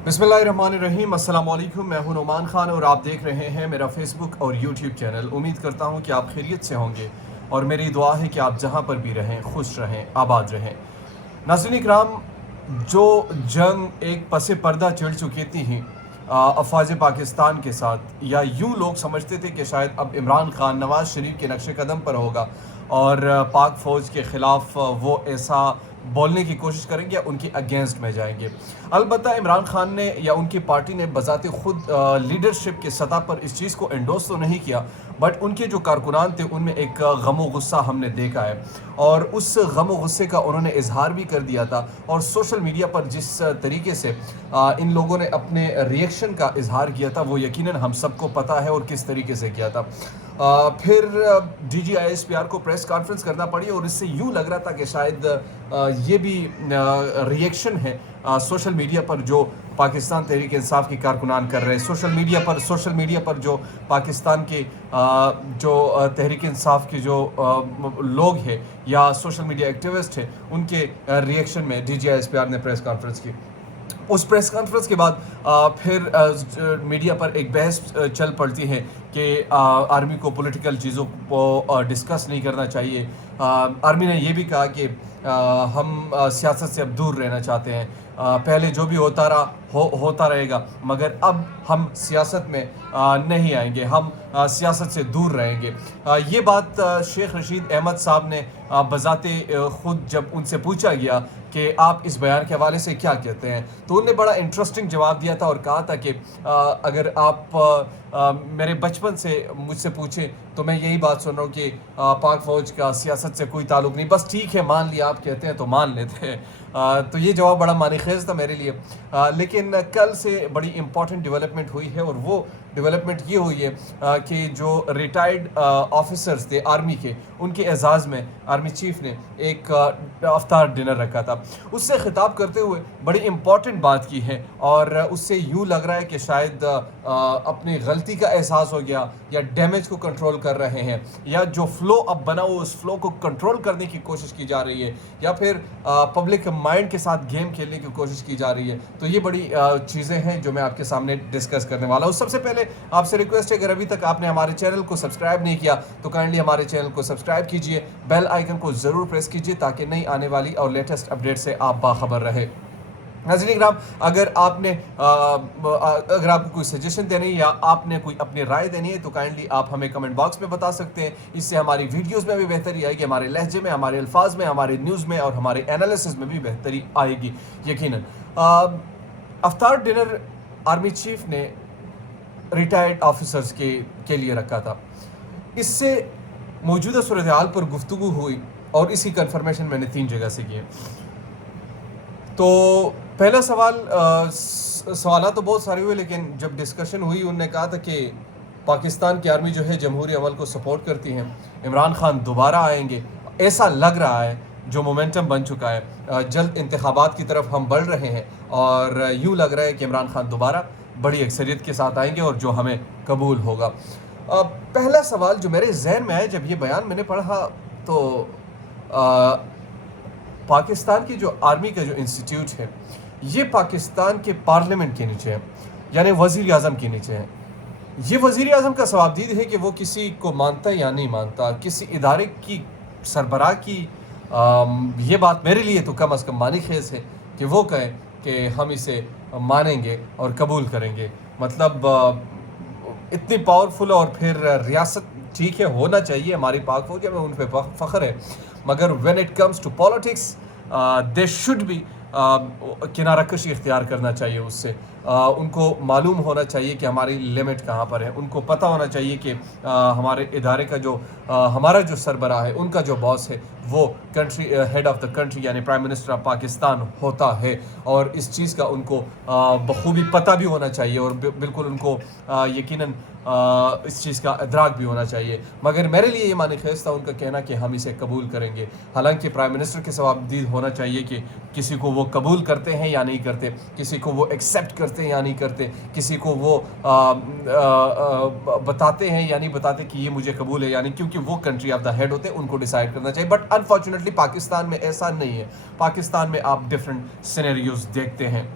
बिस्मिल्लाहिर्रहमानिर्रहीम। अस्सलाम वालेकुम। मैं हूं नोमान खान और आप देख रहे हैं मेरा फेसबुक और यूट्यूब चैनल। उम्मीद करता हूं कि आप खैरियत से होंगे और मेरी दुआ है कि आप जहां पर भी रहें खुश रहें, आबाद रहें। नाज़रीन इकराम, जो जंग एक पसे पर्दा चढ़ चुकी थी अफवाज पाकिस्तान के साथ, या यूं लोग समझते थे कि शायद अब इमरान खान नवाज़ शरीफ के नक्श कदम पर होगा और पाक फ़ौज के ख़िलाफ़ वो ऐसा बोलने की कोशिश करेंगे या उनकी अगेंस्ट में जाएंगे। अलबत्ता इमरान खान ने या उनकी पार्टी ने बज़ाते खुद लीडरशिप के सतह पर इस चीज़ को एंडोर्स तो नहीं किया, बट उनके जो कारकुनान थे उनमें एक गम व गुस्सा हमने देखा है और उस गम व गुस्से का उन्होंने इजहार भी कर दिया था। और सोशल मीडिया पर जिस तरीके से इन लोगों ने अपने रिएक्शन का इजहार किया था वो यकीनन हम सबको पता है और किस तरीके से किया था। फिर DGISPR को प्रेस कॉन्फ्रेंस करना पड़ी और इससे यूं लग रहा था कि शायद ये भी रिएक्शन है सोशल मीडिया पर जो पाकिस्तान तहरीक इंसाफ की कारकुनान कर रहे हैं, सोशल मीडिया पर जो पाकिस्तान के जो तहरीक इंसाफ के जो लोग हैं या सोशल मीडिया एक्टिविस्ट हैं, उनके रिएक्शन में DGISPR ने प्रेस कॉन्फ्रेंस की। उस प्रेस कॉन्फ्रेंस के बाद फिर मीडिया पर एक बहस चल पड़ती है कि आर्मी को पॉलिटिकल चीज़ों को डिस्कस नहीं करना चाहिए। आर्मी ने ये भी कहा कि हम सियासत से अब दूर रहना चाहते हैं। पहले जो भी होता रहेगा, मगर अब हम सियासत में नहीं आएंगे, हम सियासत से दूर रहेंगे। ये बात शेख रशीद अहमद साहब ने बजाते खुद जब उनसे पूछा गया कि आप इस बयान के हवाले से क्या कहते हैं, तो उन्होंने बड़ा इंटरेस्टिंग जवाब दिया था और कहा था कि अगर आप मेरे बचपन से मुझसे पूछें तो मैं यही बात सुन रहा हूँ कि पाक फ़ौज का सियासत से कोई ताल्लुक़ नहीं, बस ठीक है मान लिया, आप कहते हैं तो मान लेते हैं। तो ये जवाब बड़ा मानीखेज़ था मेरे लिए। लेकिन कल से बड़ी इम्पॉर्टेंट डेवलपमेंट हुई है और वो डेवलपमेंट ये हुई है कि जो रिटायर्ड ऑफिसर्स थे आर्मी के, उनके एजाज़ में आर्मी चीफ ने एक अफ्तार डिनर रखा था। उससे ख़िताब करते हुए बड़ी इम्पॉर्टेंट बात की है और उससे यूँ लग रहा है कि शायद अपनी गलती का एहसास हो गया या डैमेज को कंट्रोल कर रहे हैं, या जो फ़्लो अब बना हो उस फ़्लो को कंट्रोल करने की कोशिश की जा रही है, या फिर पब्लिक माइंड के साथ गेम खेलने की कोशिश की जा रही है। तो ये बड़ी चीज़ें हैं जो मैं आपके सामने डिस्कस करने वाला हूँ। सबसे पहले आपसे रिक्वेस्ट है, अगर अभी तक आपने हमारे चैनल को सब्सक्राइब नहीं किया तो काइंडली हमारे चैनल को सब्सक्राइब कीजिए, बेल आइकन को ज़रूर प्रेस कीजिए ताकि नई आने वाली और लेटेस्ट अपडेट से आप बाखबर रहे। नाज़रीन इकराम, अगर आपको कोई सजेशन देनी है या आपने कोई अपनी राय देनी है तो काइंडली आप हमें कमेंट बॉक्स में बता सकते हैं। इससे हमारी वीडियोस में भी बेहतरी आएगी, हमारे लहजे में, हमारे अल्फाज में, हमारे न्यूज़ में और हमारे एनालिसिस में भी बेहतरी आएगी यकीनन। अफ्तार डिनर आर्मी चीफ ने रिटायर्ड ऑफिसर्स के लिए रखा था। इससे मौजूदा सूरत हाल पर गुफ्तगू हुई और इसी कन्फर्मेशन मैंने 3 जगह से किए। तो पहला सवाल तो बहुत सारे हुए, लेकिन जब डिस्कशन हुई उन्होंने कहा था कि पाकिस्तान की आर्मी जो है जमहूरी अमल को सपोर्ट करती है, इमरान खान दोबारा आएंगे, ऐसा लग रहा है, जो मोमेंटम बन चुका है, जल्द इंतखाबात की तरफ हम बढ़ रहे हैं और यूँ लग रहा है कि इमरान खान दोबारा बड़ी अक्सरियत के साथ आएंगे और जो हमें कबूल होगा। पहला सवाल जो मेरे जहन में आया जब ये बयान मैंने पढ़ा तो पाकिस्तान की जो आर्मी का जो इंस्टीट्यूट है ये पाकिस्तान के पार्लियामेंट के नीचे है, यानी वज़ीर आज़म के नीचे है। ये वज़ीर आज़म का सवाबदीद है कि वो किसी को मानता या नहीं मानता, किसी इदारे की सरबराह की ये बात मेरे लिए तो कम अज़ कम मानीखेज़ है कि वो कहें कि हम इसे मानेंगे और कबूल करेंगे। मतलब इतनी पावरफुल, और फिर रियासत ठीक है होना चाहिए, हमारी पाक फौज में उन पर फ़ख्र है, मगर when it comes to politics they should be किनारा कशी इख्तियार करना चाहिए उससे। उनको मालूम होना चाहिए कि हमारी लिमिट कहाँ पर है, उनको पता होना चाहिए कि हमारे इदारे का जो हमारा जो सरबराह है, उनका जो बॉस है वो country head of the country यानी प्राइम मिनिस्टर ऑफ पाकिस्तान होता है, और इस चीज़ का उनको बखूबी पता भी होना चाहिए और बिल्कुल उनको यकीनन इस चीज़ का इदराक भी होना चाहिए। मगर मेरे लिए ये मानीखेज़ था उनका कहना कि हम इसे कबूल करेंगे। हालांकि प्राइम मिनिस्टर के सवाबदीद होना चाहिए कि किसी को वो कबूल करते हैं या नहीं करते, किसी को वो एक्सेप्ट करते हैं या नहीं करते, किसी को वो बताते हैं या नहीं बताते कि ये मुझे कबूल है यानी, क्योंकि वो कंट्री ऑफ द हेड होते हैं, उनको डिसाइड करना चाहिए। बट अनफॉर्चुनेटली पाकिस्तान में ऐसा नहीं है। पाकिस्तान में आप डिफरेंट सिनेरियोज देखते हैं।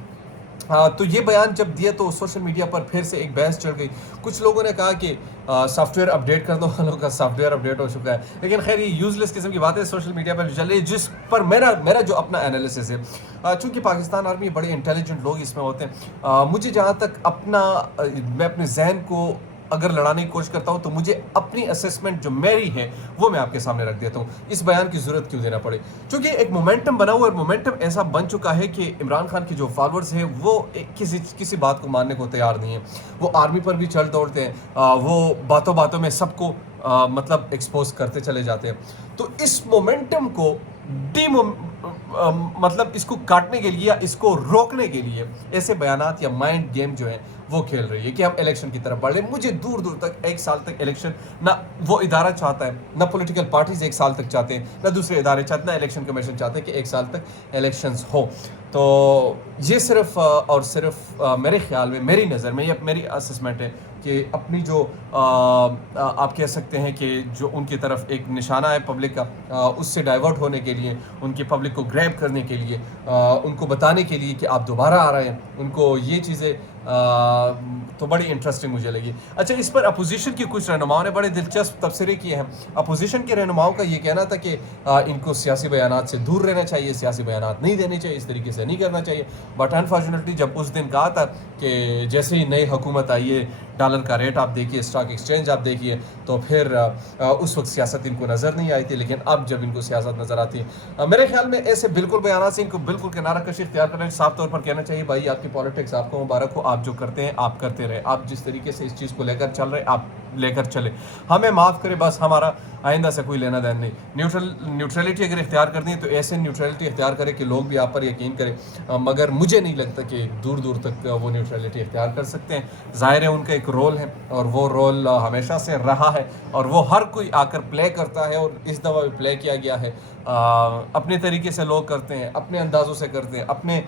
تو یہ بیان جب دیا تو سوشل میڈیا پر پھر سے ایک بحث چل گئی. کچھ لوگوں نے کہا کہ سافٹ ویئر اپڈیٹ کر دو, والوں کا سافٹ ویئر اپڈیٹ ہو چکا ہے. لیکن خیر یہ یوز لیس قسم کی باتیں سوشل میڈیا پر چل رہی ہے, جس پر میرا جو اپنا انالیسس ہے, چونکہ پاکستان آرمی بڑے انٹیلیجنٹ لوگ اس میں ہوتے ہیں, مجھے جہاں تک میں اپنے ذہن کو اگر لڑانے کی کوشش کرتا ہوں تو مجھے اپنی اسیسمنٹ جو میری ہے وہ میں آپ کے سامنے رکھ دیتا ہوں. اس بیان کی ضرورت کیوں دینا پڑے, چونکہ ایک مومنٹم بنا ہوا ہے, مومنٹم ایسا بن چکا ہے کہ عمران خان کے جو فالورز ہیں وہ کسی بات کو ماننے کو تیار نہیں ہیں. وہ آرمی پر بھی چل دوڑتے ہیں, وہ باتوں باتوں میں سب کو مطلب ایکسپوز کرتے چلے جاتے ہیں. تو اس مومنٹم کو مطلب اس کو کاٹنے کے لیے, اس کو روکنے کے لیے ایسے بیانات یا مائنڈ گیم جو ہیں وہ کھیل رہی ہے کہ ہم الیکشن کی طرف بڑھ رہے ہیں. مجھے دور دور تک 1 سال تک الیکشن نہ وہ ادارہ چاہتا ہے, نہ پولیٹیکل پارٹیز 1 سال تک چاہتے ہیں, نہ دوسرے ادارے چاہتے ہیں, نہ الیکشن کمیشن چاہتے ہیں کہ 1 سال تک الیکشنز ہو. تو یہ صرف اور صرف میرے خیال میں, میری نظر میں, یہ میری اسسمنٹ ہے کہ اپنی جو آپ کہہ سکتے ہیں کہ جو ان کی طرف ایک نشانہ ہے پبلک کا, اس سے ڈائیورٹ ہونے کے لیے, ان کی پبلک کو گریب کرنے کے لیے, ان کو بتانے کے لیے کہ آپ دوبارہ آ رہے ہیں, ان کو یہ چیزیں تو بڑی انٹرسٹنگ مجھے لگی. اچھا, اس پر اپوزیشن کی کچھ رہنماؤں نے بڑے دلچسپ تبصرے کیے ہیں. اپوزیشن کے رہنماؤں کا یہ کہنا تھا کہ ان کو سیاسی بیانات سے دور رہنا چاہیے, سیاسی بیانات نہیں دینے چاہیے, اس طریقے سے نہیں کرنا چاہیے. بٹ انفارچونیٹلی جب اس دن کہا تھا کہ جیسے ہی نئی حکومت آئی ہے, ڈالر کا ریٹ آپ دیکھیے, اسٹاک ایکسچینج آپ دیکھیے, تو پھر اس وقت سیاست ان کو نظر نہیں آئی تھی. لیکن اب جب ان کو سیاست نظر آتی ہے, میرے خیال میں ایسے بالکل بیانات سے ان کو بالکل کنارہ کشی اختیار کرنا, صاف طور پر کہنا چاہیے بھائی آپ کی پالیٹکس آپ کو مبارک ہو, آپ جو کرتے ہیں آپ کرتے رہے, آپ جس طریقے سے اس چیز کو لے کر چل رہے آپ لے کر چلے, ہمیں معاف کرے, بس ہمارا آئندہ سے کوئی لینا دین نہیں. نیوٹرلٹی اگر اختیار کرنی ہے تو ایسے نیوٹرلٹی اختیار کرے کہ لوگ بھی آپ پر یقین کریں, مگر مجھے نہیں لگتا کہ دور دور تک وہ نیوٹرلٹی اختیار کر سکتے ہیں. ظاہر ہے ان کا ایک رول ہے, اور وہ رول ہمیشہ سے رہا ہے, اور وہ ہر کوئی آ کر پلے کرتا ہے, اور اس دفعہ بھی پلے کیا گیا ہے. اپنے طریقے سے لوگ کرتے ہیں, اپنے اندازوں سے کرتے ہیں, اپنے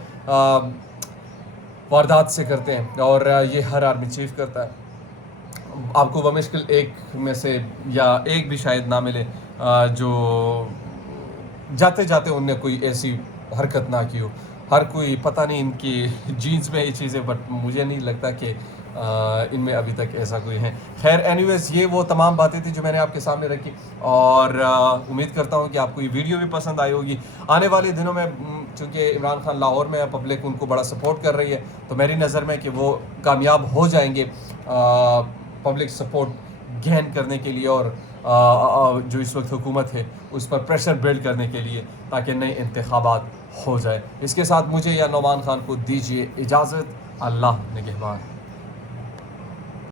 واردات سے کرتے ہیں, اور یہ ہر آرمی چیف کرتا ہے. آپ کو بمشکل ایک میں سے یا ایک بھی شاید نہ ملے جو جاتے جاتے ان نے کوئی ایسی حرکت نہ کی ہو. ہر کوئی پتہ نہیں ان کی جینز میں یہ چیزیں, بٹ مجھے نہیں لگتا کہ ان میں ابھی تک ایسا کوئی ہے. خیر اینیویز, یہ وہ تمام باتیں تھیں جو میں نے آپ کے سامنے رکھی, اور امید کرتا ہوں کہ آپ کو یہ ویڈیو بھی پسند آئی ہوگی. آنے والے دنوں میں چونکہ عمران خان لاہور میں پبلک ان کو بڑا سپورٹ کر رہی ہے, تو میری نظر میں کہ وہ کامیاب ہو جائیں گے پبلک سپورٹ گین کرنے کے لیے, اور جو اس وقت حکومت ہے اس پر پریشر بلڈ کرنے کے لیے, تاکہ نئے انتخابات ہو جائے. اس کے ساتھ مجھے یا نعمان خان کو دیجیے اجازت. اللہ نگہبان.